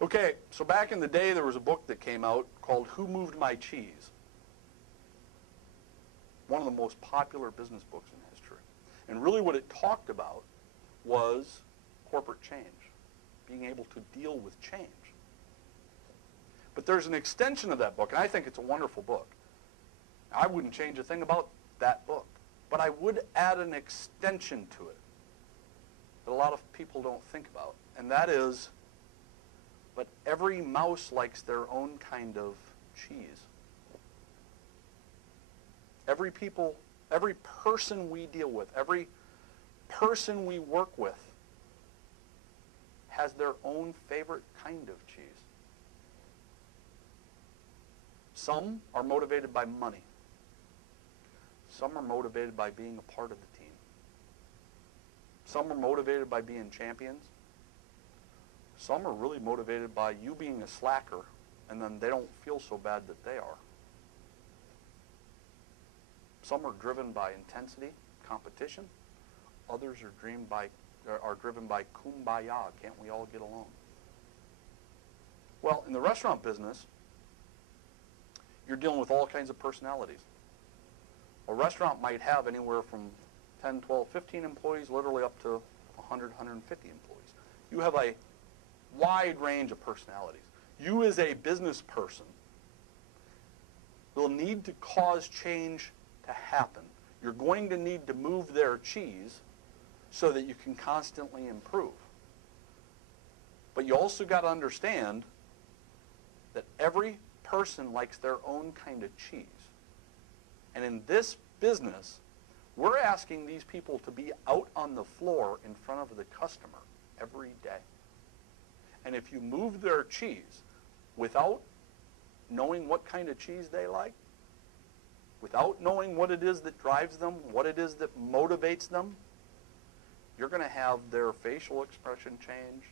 Okay, so back in the day, there was a book that came out called Who Moved My Cheese? One of the most popular business books in history. And really what it talked about was corporate change, being able to deal with change. But there's an extension of that book, and I think it's a wonderful book. I wouldn't change a thing about that book, but I would add an extension to it that a lot of people don't think about, and that is, but every mouse likes their own kind of cheese. Every person we deal with, every person we work with has their own favorite kind of cheese. Some are motivated by money. Some are motivated by being a part of the team. Some are motivated by being champions. Some are really motivated by you being a slacker, and then they don't feel so bad that they are. Some are driven by intensity, competition. Others are driven by kumbaya. Can't we all get along? Well, in the restaurant business, you're dealing with all kinds of personalities. A restaurant might have anywhere from 10, 12, 15 employees, literally up to 100, 150 employees. You have a wide range of personalities. You as a business person will need to cause change to happen. You're going to need to move their cheese so that you can constantly improve. But you also got to understand that every person likes their own kind of cheese. And in this business, we're asking these people to be out on the floor in front of the customer every day. And if you move their cheese without knowing what kind of cheese they like, without knowing what it is that drives them, what it is that motivates them, you're going to have their facial expression change.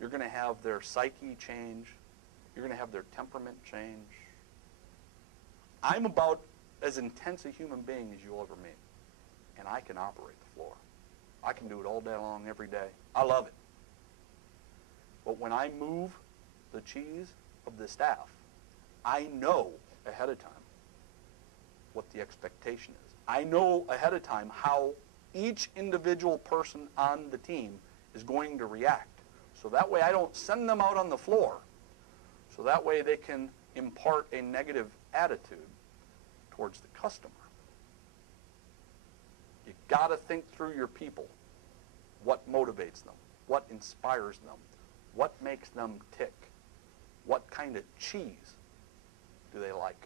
You're going to have their psyche change. You're going to have their temperament change. I'm about as intense a human being as you'll ever meet. And I can operate the floor. I can do it all day long, every day. I love it. But when I move the cheese of the staff, I know ahead of time what the expectation is. I know ahead of time how each individual person on the team is going to react. So that way I don't send them out on the floor. So that way they can impart a negative attitude towards the customer. You got to think through your people. What motivates them? What inspires them? What makes them tick? What kind of cheese do they like?